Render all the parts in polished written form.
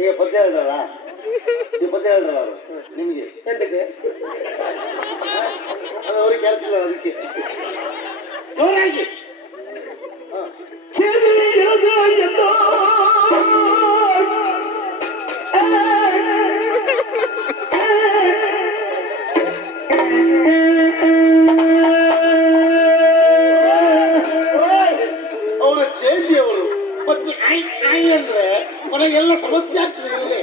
ಈಗ ಪದ್ಯ ಹೇಳ್ರಲ್ಲ, ಈ ಪದ್ಯ ಹೇಳ್ರಲ್ಲ ಅವರು ನಿಮಗೆ ಎಂತಕ್ಕೆ ಅದು ಅವ್ರಿಗೆ ಕೆಲಸ ಇಲ್ಲ, ಅದಕ್ಕೆ ಜೋರಾಗಿ ಅವರ ಚೇತಿಯವರು ಮತ್ತೆ ಆಯ್ ಅಂದ್ರೆ ಮನೆಗೆಲ್ಲ ಸಮಸ್ಯೆ ಆಗ್ತದೆ ಇರಲಿ.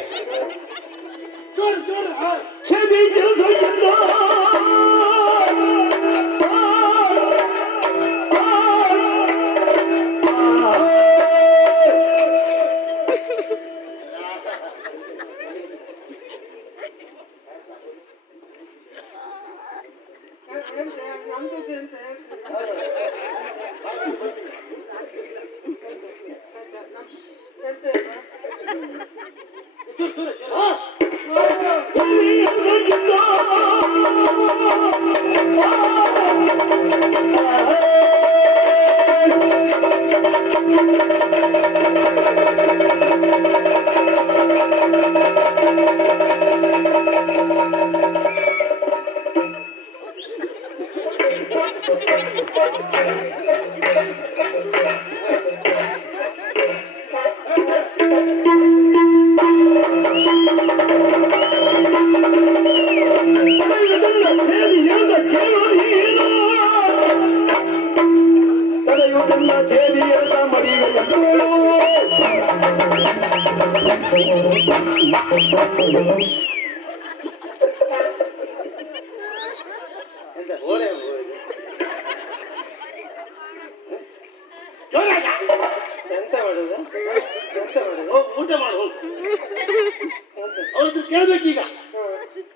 ಎಂತ ಮಾಡುದು ಊಟ ಮಾಡಿ ಹೋಗಿ ಅವ್ರ ಹತ್ರ ಕೇಳ್ಬೇಕೀಗ.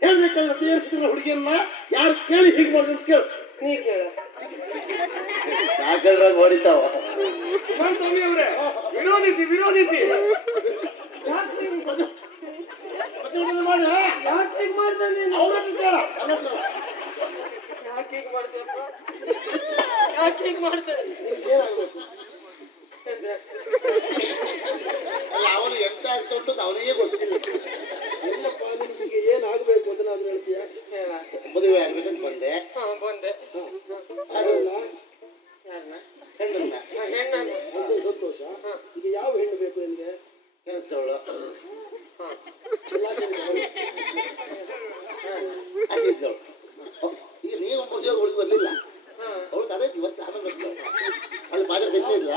ಹೇಳ್ಬೇಕಂದ್ರೆ ತಯಾರಿಸಿದ್ರೆ ಹುಡುಗಿಯನ್ನ ಯಾರು ಕೇಳಿ ಹೀಗೆ ಮಾಡಿದ್ರು ಕೇಳು. ನೀ ಕೇಳ ಯಾಕಂದ್ರೆ ಹೊಡಿತಾವ. ವಿರೋಧಿಸಿ ವಿರೋಧಿಸಿ ಮಾಡಿ ಯಾಕೆ ಹೀಗೆ ಮಾಡ್ತಾನೆ ಅವ್ರ ಹತ್ರ ಕೇಳ. ಯಾಕೆ ಹೀಗೆ ಮಾಡ್ತೇಪ್ಪ ಯಾಕೆ ಹೀಗೆ ಮಾಡ್ತೇನೆ ಏನಾಗಬೇಕು ಅವನು ಎಂತ ಆಗ್ತಾ ಉಂಟು ಅವನಿಗೆ ಗೊತ್ತಿಲ್ಲ. ಇಲ್ಲಪ್ಪ ನಿಮಗೆ ಏನಾಗಬೇಕು ಅದನ್ನಾದ್ರೂ ಹೇಳ್ತೀಯ ಮದುವೆ ಆಗ್ಬೇಕಂತ ಬಂದೆ. ಬಂದೆ ಯಾರನ್ನ ಯಾರನ್ನ ಹೆಣ್ಣನ್ನ ಹೆಣ್ಣನ್ನು ಸಂತೋಷ. ಈಗ ಯಾವ ಹೆಣ್ಣು ಬೇಕು ನಿನಗೆ? ಕೆಲಸದವಳು ಆಗಿದ್ದವಳು. ಈಗ ನೀವು ಮದುವೆ ಹುಡುಗಿ ಬರ್ಲಿಲ್ಲ, ಅವಳು ತಡೆ ಇವತ್ತು ಆಮೇಲೆ ಬರ್ತಾಳೆ. ಅಲ್ಲಿ ಬಾಜ ಸಿಗ್ತಾ ಇಲ್ಲ.